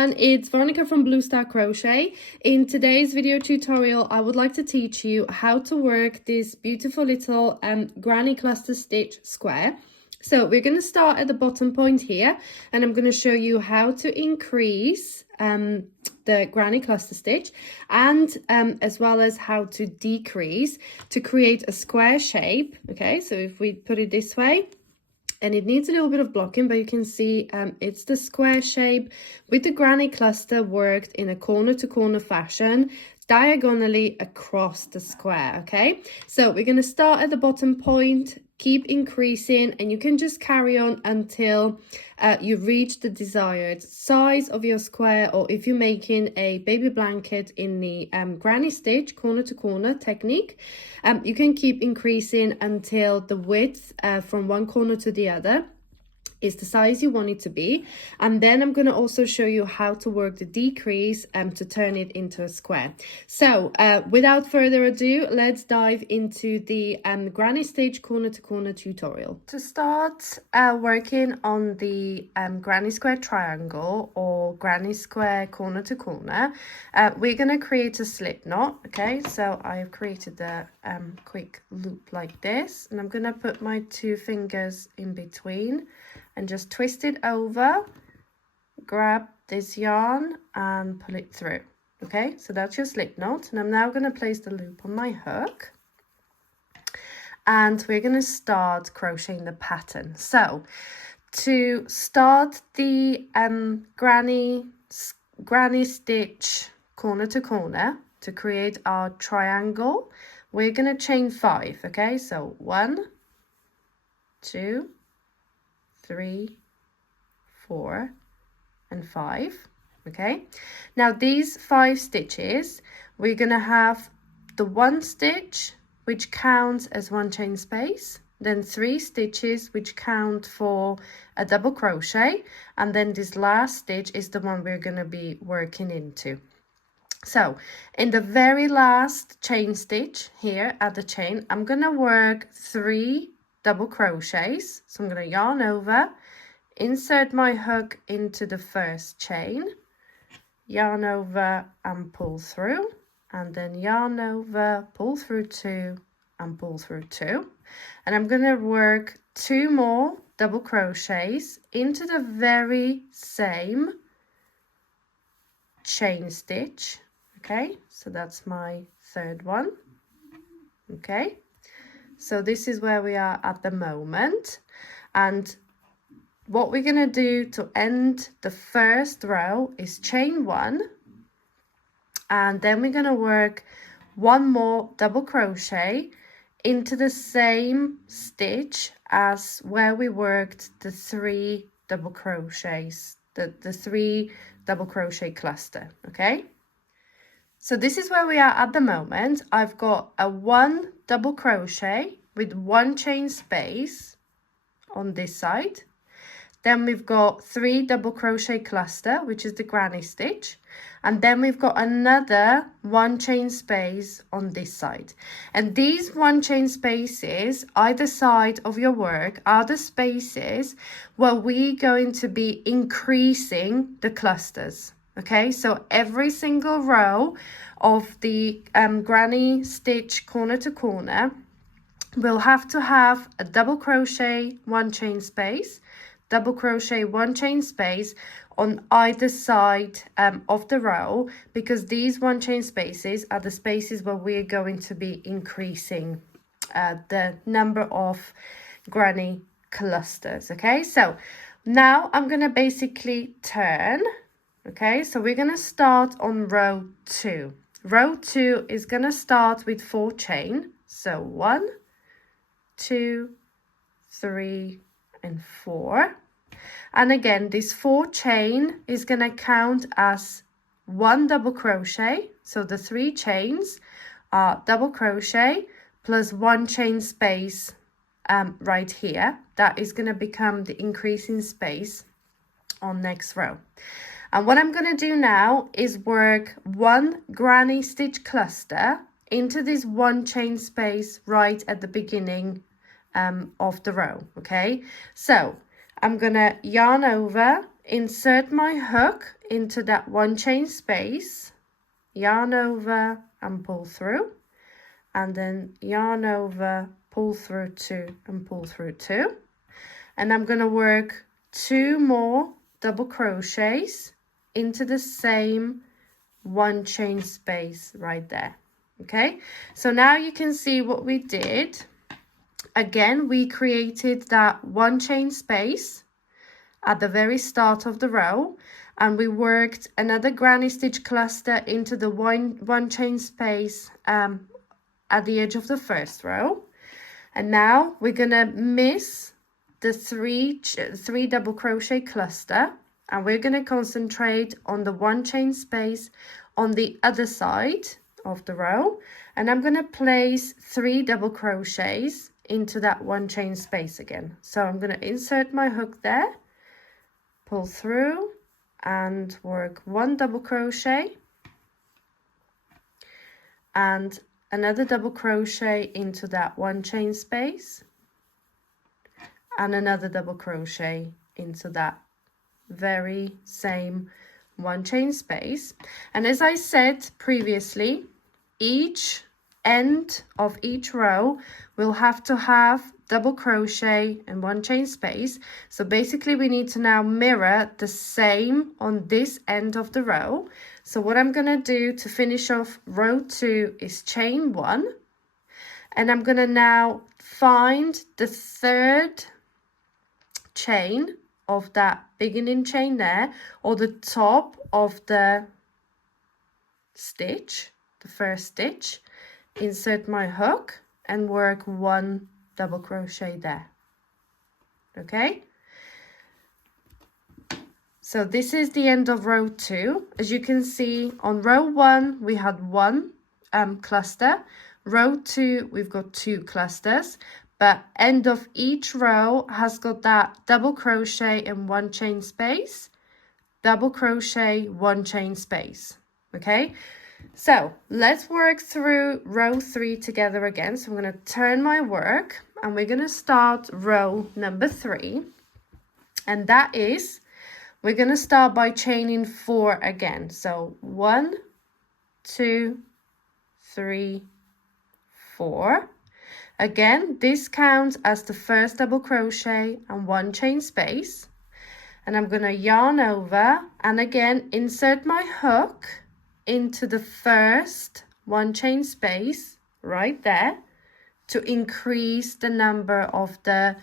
everyone, it's Veronica from Blue Star Crochet. In today's video tutorial, I would like to teach you how to work this beautiful little granny cluster stitch square. So we're going to start at the bottom point here, and I'm going to show you how to increase the granny cluster stitch and as well as how to decrease to create a square shape. Okay, so if we put it this way, and it needs a little bit of blocking, but you can see it's the square shape with the granny cluster worked in a corner to corner fashion diagonally across the square. Okay, so we're going to start at the bottom point, keep increasing, and you can just carry on until you reach the desired size of your square, or if you're making a baby blanket in the granny stitch corner to corner technique, you can keep increasing until the width from one corner to the other is the size you want it to be. And then I'm going to also show you how to work the decrease to turn it into a square. So without further ado, let's dive into the granny stitch corner to corner tutorial. To start working on the granny square triangle or granny square corner to corner, we're going to create a slip knot. Okay, so I've created a quick loop like this, and I'm going to put my two fingers in between and just twist it over, grab this yarn and pull it through. Okay, so that's your slip knot, and I'm now going to place the loop on my hook, and we're going to start crocheting the pattern. So to start the granny stitch corner to corner to create our triangle, we're going to chain 5. Okay, so 1, 2, 3, 4, and 5. Okay, now these 5 stitches, we're going to have the 1 stitch which counts as 1 chain space, then 3 stitches which count for a double crochet, and then this last stitch is the one we're going to be working into. So in the very last chain stitch here at the chain, I'm going to work 3 double crochets. So I'm going to yarn over, insert my hook into the first chain, yarn over and pull through, and then yarn over, pull through 2 and pull through 2, and I'm going to work 2 more double crochets into the very same chain stitch. Okay, so that's my third one. Okay, so this is where we are at the moment, and what we're going to do to end the first row is chain 1, and then we're going to work 1 more double crochet into the same stitch as where we worked the 3 double crochets, the 3 double crochet cluster. Okay, so this is where we are at the moment. I've got a 1 double crochet with 1 chain space on this side. Then we've got 3 double crochet cluster, which is the granny stitch. And then we've got another 1 chain space on this side. And these 1 chain spaces, either side of your work, are the spaces where we're going to be increasing the clusters. Okay, so every single row of the granny stitch corner to corner will have to have a double crochet 1 chain space, double crochet 1 chain space on either side of the row, because these 1 chain spaces are the spaces where we're going to be increasing the number of granny clusters. Okay, so now I'm going to basically turn. Okay, so we're going to start on row 2. Row 2 is going to start with 4 chain. So 1, 2, 3, and 4. And again, this 4 chain is going to count as 1 double crochet. So the 3 chains are double crochet plus 1 chain space right here. That is going to become the increasing space on next row. And what I'm going to do now is work 1 granny stitch cluster into this 1 chain space right at the beginning of the row. Okay, so I'm gonna yarn over insert my hook into that one chain space, yarn over and pull through, and then yarn over, pull through 2 and pull through 2. And I'm going to work 2 more double crochets into the same one chain space right there. Okay, so now you can see what we did. Again, we created that one chain space at the very start of the row, and we worked another granny stitch cluster into the one chain space at the edge of the first row. And now we're gonna miss the three double crochet cluster, and we're gonna concentrate on the one chain space on the other side of the row, and I'm gonna place 3 double crochets into that one chain space again. So I'm gonna insert my hook there, pull through and work 1 double crochet and another double crochet into that one chain space and another double crochet into that very same one chain space. And as I said previously, each end of each row will have to have double crochet and one chain space. So basically we need to now mirror the same on this end of the row. So what I'm going to do to finish off row 2 is chain 1, and I'm going to now find the 3rd chain of that beginning chain there, or the top of the stitch, the first stitch, insert my hook and work 1 double crochet there. Okay, so this is the end of row 2. As you can see, on row 1 we had 1 cluster, row 2 we've got 2 clusters, but end of each row has got that double crochet and one chain space, double crochet, one chain space. Okay, so let's work through row 3 together again. So I'm going to turn my work and we're going to start row number 3, and that is, we're going to start by chaining 4 again. So 1, 2, 3, 4. Again, this counts as the first double crochet and one chain space. And I'm going to yarn over and again insert my hook into the first one chain space right there to increase the number of the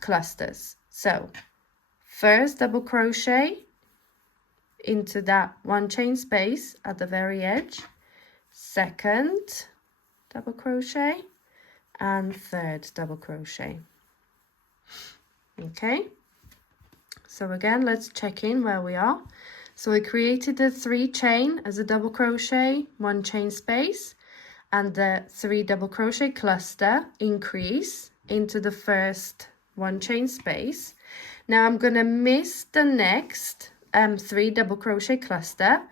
clusters. So first double crochet into that one chain space at the very edge, second double crochet, and third double crochet. Okay, so again, let's check in where we are. So we created the 3 chain as a double crochet, one chain space, and the 3 double crochet cluster increase into the first one chain space. Now I'm going to miss the next 3 double crochet cluster,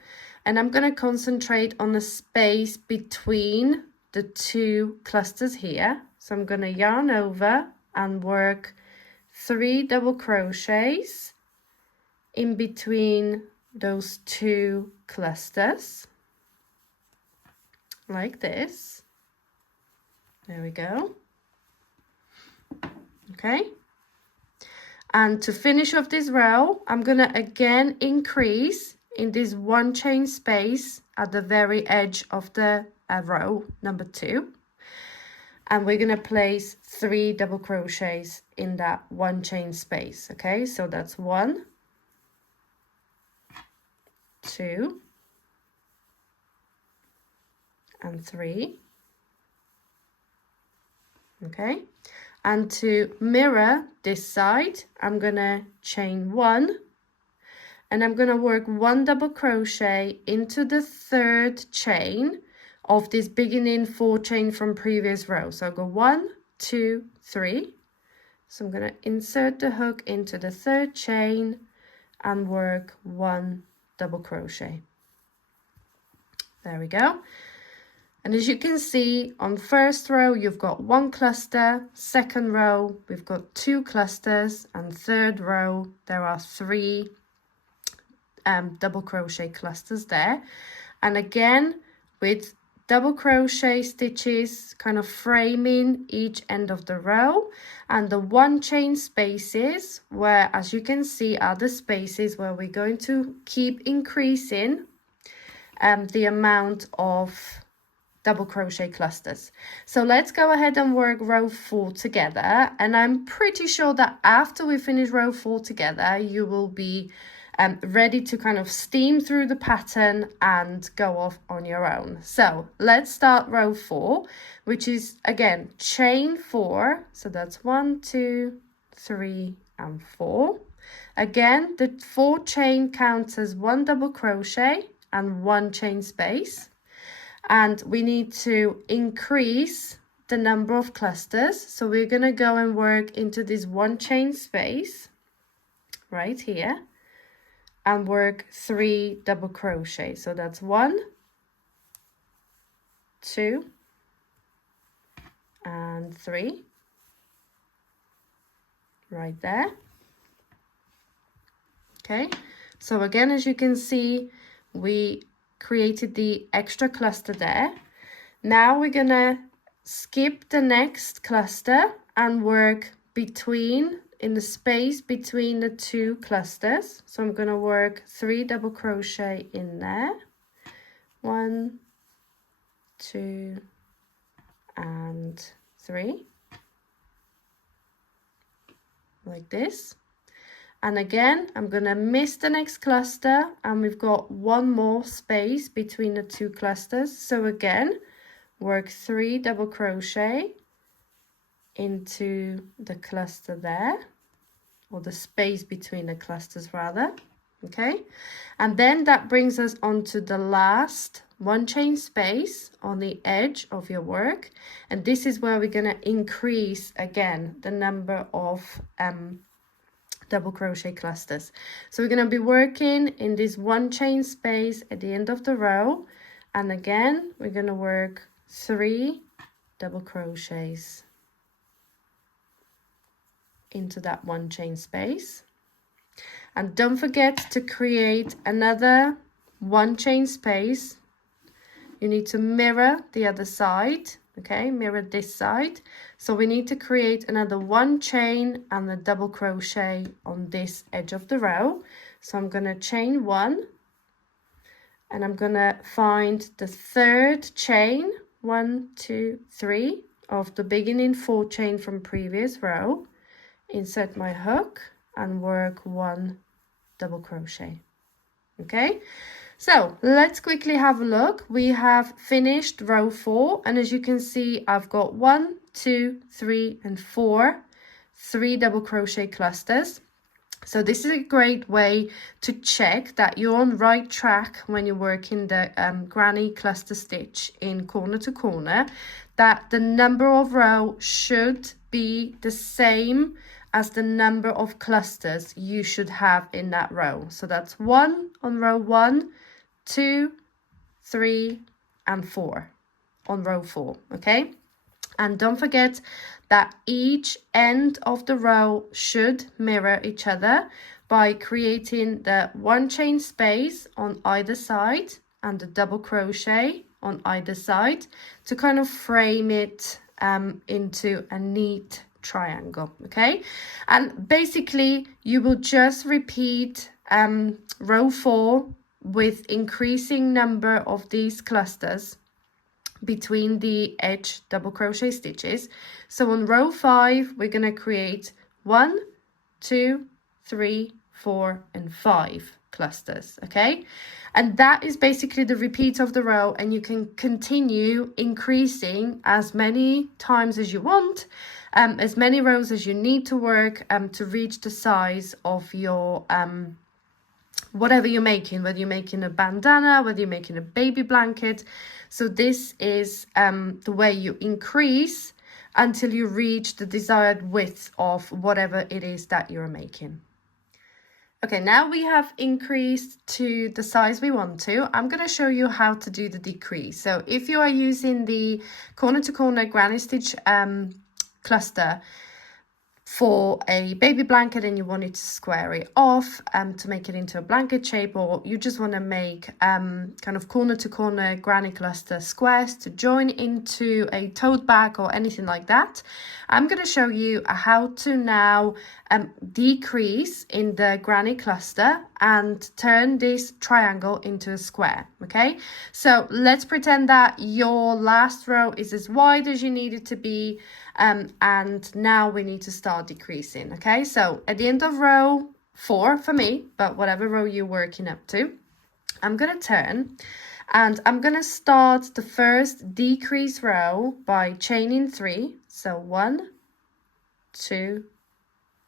and I'm going to concentrate on the space between the 2 clusters here. So I'm going to yarn over and work 3 double crochets in between those 2 clusters like this. There we go. Okay, and to finish off this row, I'm going to again increase in this one chain space at the very edge of the row number 2, and we're going to place 3 double crochets in that one chain space. Okay, so that's 1, 2, and 3. Okay, and to mirror this side, I'm going to chain 1, and I'm going to work 1 double crochet into the 3rd chain of this beginning 4 chain from previous row. So I'll go 1, 2, 3. So I'm going to insert the hook into the 3rd chain and work 1 double crochet. There we go. And as you can see, on first row you've got 1 cluster, second row we've got 2 clusters, and third row there are 3 double crochet clusters there. And again, with double crochet stitches kind of framing each end of the row, and the 1 chain spaces where, as you can see, are the spaces where we're going to keep increasing the amount of double crochet clusters. So let's go ahead and work row 4 together, and I'm pretty sure that after we finish row 4 together, you will be ready to kind of steam through the pattern and go off on your own. So let's start row 4, which is again chain 4. So that's 1, 2, 3 and 4. Again, the 4 chain counts as 1 double crochet and 1 chain space, and we need to increase the number of clusters. So we're going to go and work into this 1 chain space right here and work 3 double crochet. So that's 1, 2 and 3 right there. Okay, so again, as you can see, we created the extra cluster there. Now we're gonna skip the next cluster and work in the space between the 2 clusters. So I'm gonna work 3 double crochet in there, 1, 2 and 3 like this. And again, I'm gonna miss the next cluster, and we've got 1 more space between the 2 clusters. So again, work 3 double crochet into the cluster there, or the space between the clusters rather. Okay, and then that brings us onto the last 1 chain space on the edge of your work, and this is where we're gonna increase again the number of double crochet clusters. So we're going to be working in this 1 chain space at the end of the row, and again we're going to work 3 double crochets into that 1 chain space. And don't forget to create another 1 chain space. You need to mirror the other side. Okay, mirror this side. So we need to create another 1 chain and the double crochet on this edge of the row. So I'm going to chain 1, and I'm going to find the 3rd chain, 1, 2, 3 of the beginning 4 chain from previous row, insert my hook and work 1 double crochet. Okay, so let's quickly have a look. We have finished row 4, and as you can see, I've got 1, 2, 3 and 4, 3 double crochet clusters. So this is a great way to check that you're on right track when you're working the granny cluster stitch in corner to corner, that the number of row should be the same as the number of clusters you should have in that row. So that's 1 on row 1, 2, 3 and 4 on row 4. Okay, and don't forget that each end of the row should mirror each other by creating the 1 chain space on either side and the double crochet on either side to kind of frame it into a neat triangle. Okay, and basically you will just repeat row 4 with increasing number of these clusters between the edge double crochet stitches. So on row 5 we're going to create 1, 2, 3, 4 and 5 clusters. Okay, and that is basically the repeat of the row, and you can continue increasing as many times as you want, as many rows as you need to work to reach the size of your whatever you're making, whether you're making a bandana, whether you're making a baby blanket. So this is the way you increase until you reach the desired width of whatever it is that you're making. Okay, now we have increased to the size we want to. I'm going to show you how to do the decrease. So if you are using the corner to corner granny stitch cluster, for a baby blanket and you wanted to square it off to make it into a blanket shape, or you just want to make kind of corner to corner granny cluster squares to join into a tote bag or anything like that, I'm going to show you how to now decrease in the granny cluster and turn this triangle into a square. Okay, so let's pretend that your last row is as wide as you need it to be, and now we need to start decreasing. Okay, so at the end of row 4 for me, but whatever row you're working up to, I'm going to turn and I'm going to start the first decrease row by chaining 3. So 1, 2,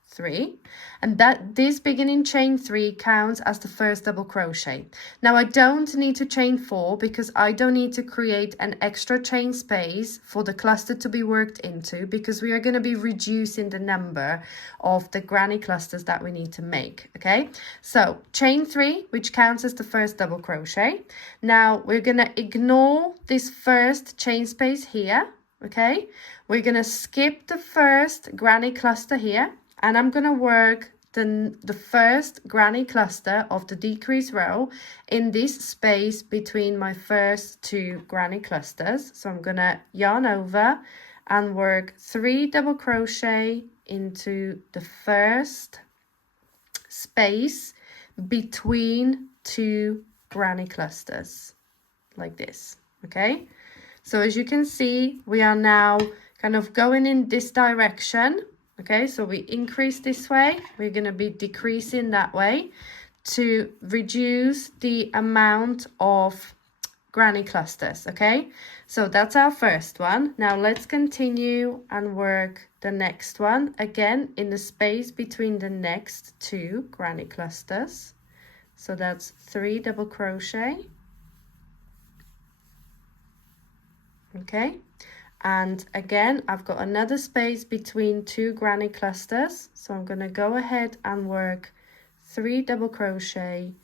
3, and that this beginning chain 3 counts as the first double crochet. Now I don't need to chain 4 because I don't need to create an extra chain space for the cluster to be worked into, because we are going to be reducing the number of the granny clusters that we need to make. Okay, so chain 3, which counts as the first double crochet. Now we're going to ignore this first chain space here. Okay, we're going to skip the first granny cluster here, and I'm going to work the first granny cluster of the decrease row in this space between my first 2 granny clusters. So I'm going to yarn over and work 3 double crochet into the first space between 2 granny clusters, like this. Okay, so as you can see, we are now kind of going in this direction. Okay, so we increase this way, we're going to be decreasing that way to reduce the amount of granny clusters. Okay, so that's our first one. Now let's continue and work the next one again in the space between the next 2 granny clusters. So that's 3 double crochet. Okay, and again I've got another space between 2 granny clusters, so I'm going to go ahead and work 3 double crochet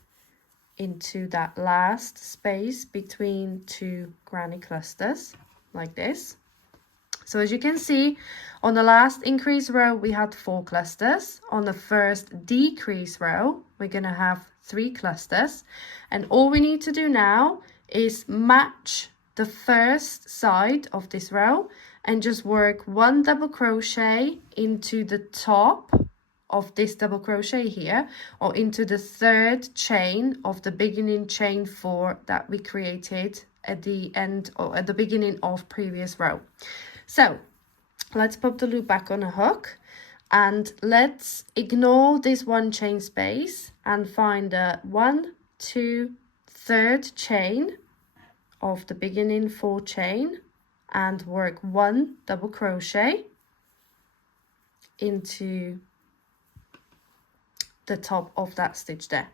into that last space between 2 granny clusters, like this. So as you can see, on the last increase row we had 4 clusters. On the first decrease row we're going to have 3 clusters, and all we need to do now is match the first side of this row and just work 1 double crochet into the top of this double crochet here, or into the 3rd chain of the beginning chain 4 that we created at the end or at the beginning of previous row. So let's pop the loop back on a hook and let's ignore this 1 chain space and find a 1, 2, 3rd chain of the beginning 4 chain and work 1 double crochet into the top of that stitch there.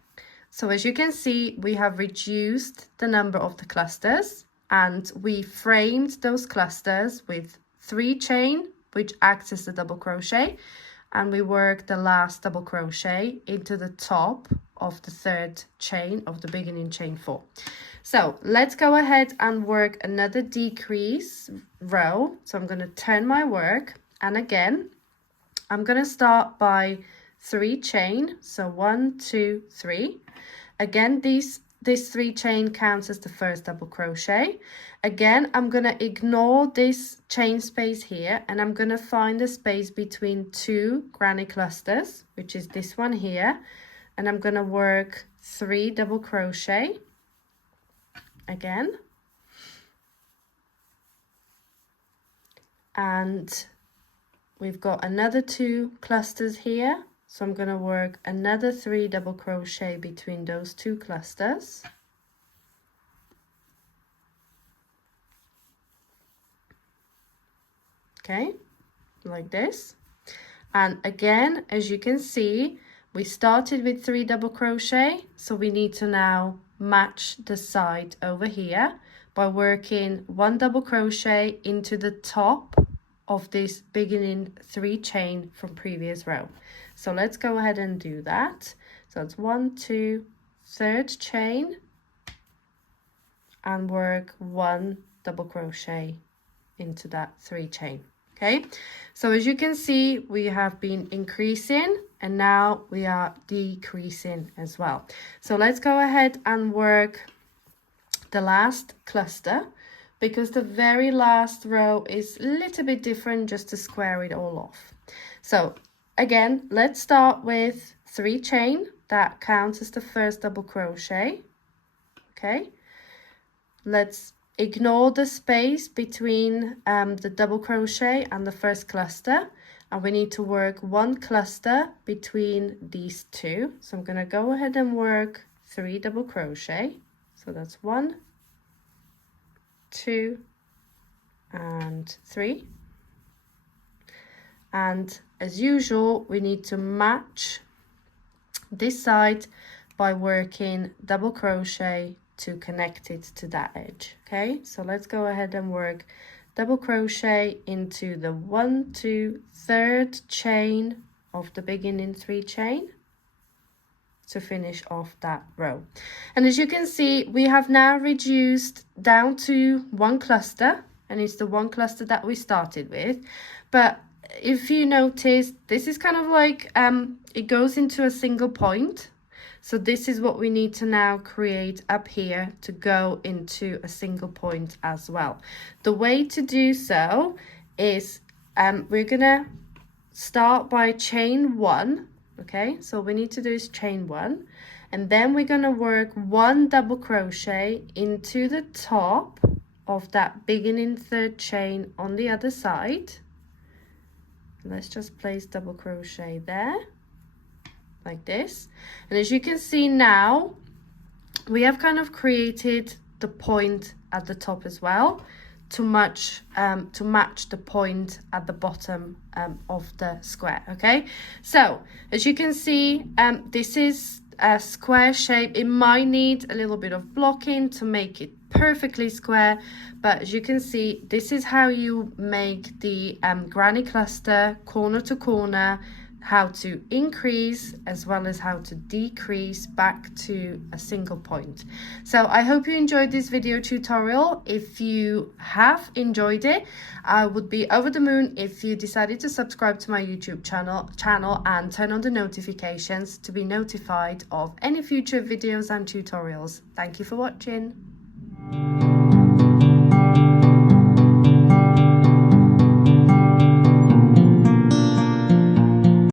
So as you can see, we have reduced the number of the clusters and we framed those clusters with 3 chain, which acts as the double crochet, and we work the last double crochet into the top of the 3rd chain of the beginning chain 4. So let's go ahead and work another decrease row. So I'm going to turn my work, and again I'm going to start by 3 chain, so 1, 2, 3. Again, this 3 chain counts as the first double crochet. Again, I'm going to ignore this chain space here and I'm going to find the space between 2 granny clusters, which is this one here, and I'm going to work 3 double crochet again, and we've got another 2 clusters here, so I'm going to work another 3 double crochet between those 2 clusters. Okay, like this. And again, as you can see, we started with 3 double crochet, so we need to now match the side over here by working 1 double crochet into the top of this beginning 3 chain from previous row. So let's go ahead and do that. So it's 1, 2, 3rd chain and work 1 double crochet into that 3 chain. Okay, so as you can see, we have been increasing and now we are decreasing as well. So let's go ahead and work the last cluster, because the very last row is a little bit different, just to square it all off. So again, let's start with 3 chain. That counts as the first double crochet. Okay, let's ignore the space between the double crochet and the first cluster, and we need to work 1 cluster between these 2. So I'm going to go ahead and work 3 double crochet. So that's 1, 2 and 3. And as usual, we need to match this side by working double crochet to connect it to that edge. Okay, so let's go ahead and work double crochet into the 1, 2, 3rd chain of the beginning 3 chain to finish off that row. And as you can see, we have now reduced down to 1 cluster, and it's the 1 cluster that we started with. But if you notice, this is kind of like it goes into a single point. So this is what we need to now create up here to go into a single point as well. The way to do so is we're gonna start by chain 1. Okay, so we need to do is chain 1, and then we're going to work 1 double crochet into the top of that beginning 3rd chain on the other side. Let's just place double crochet there like this, and as you can see now, we have kind of created the point at the top as well to match the point at the bottom of the square. Okay, so as you can see, this is a square shape. It might need a little bit of blocking to make it perfectly square, but as you can see, this is how you make the granny cluster corner to corner, how to increase as well as how to decrease back to a single point. So I hope you enjoyed this video tutorial. If you have enjoyed it, I would be over the moon if you decided to subscribe to my YouTube channel and turn on the notifications to be notified of any future videos and tutorials. Thank you for watching.